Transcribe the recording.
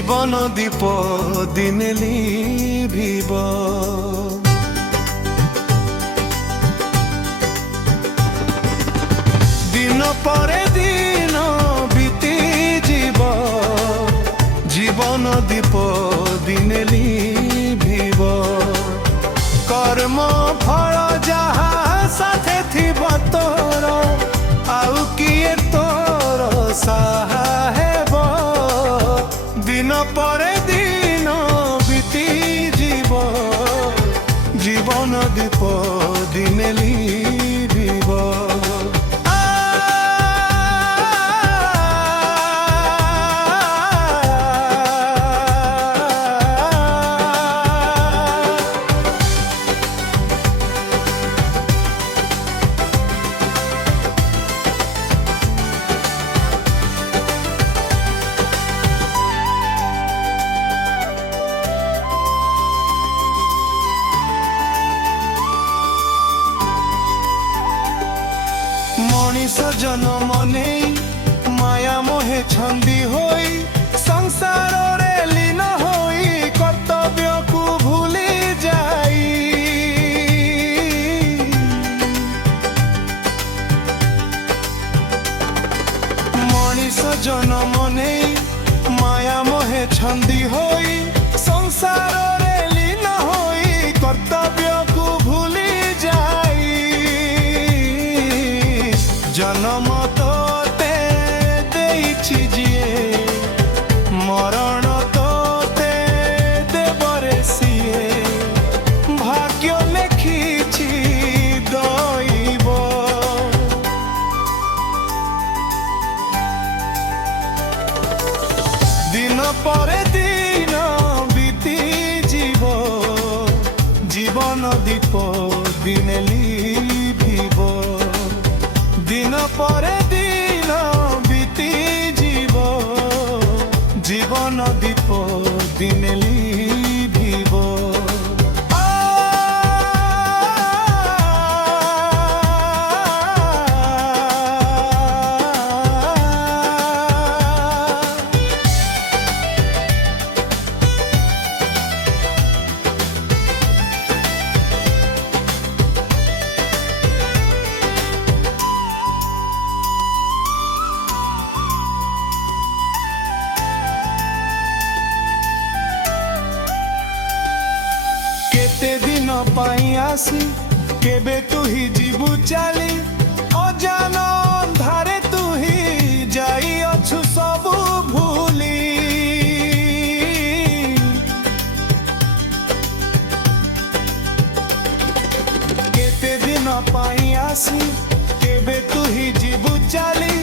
জীবন দীপ দিনে লিভিব। দিন পরে দিন বিতি যাব, জীবন দীপ দিনে লিভিব। কর্ম ফল যাহা সাথে থিব তোর, আউ কিয়ে তোর সাহা হেব। দিন পরে দিন বিতি যাব, জীবন দীপ দিনে লিভিব। মনিষ জনম নেই মায়া মোহে ছন্দি হই, সংসারে লীন হই কর্তব্যকু ভুলি যাই। মনিষ জনম নেই মায়া মোহে ছন্দি হই, সংসারে লীন হই কর্তব্যকু ভুলি যাই। জনম তোতে দেইছি যিয়ে, মরণ তোতে দেবরে সিয়ে। ভাগ্য লেখিছি দইব, দিন পরে দিন বিতি যাব, জীবন দীপ দিনে লিভিব। দিন পরে দিন বিতি যাব, জীবন দীপ দিনে লিভিব। কেতে দিন পাই আসি কেবে তুহি ଯିବୁ চালি, অজান ধারে তুহি যাই অছু সবু ভুলি। কেতে দিন পাই আসি কেবে তুহি ଯିବୁ চালি,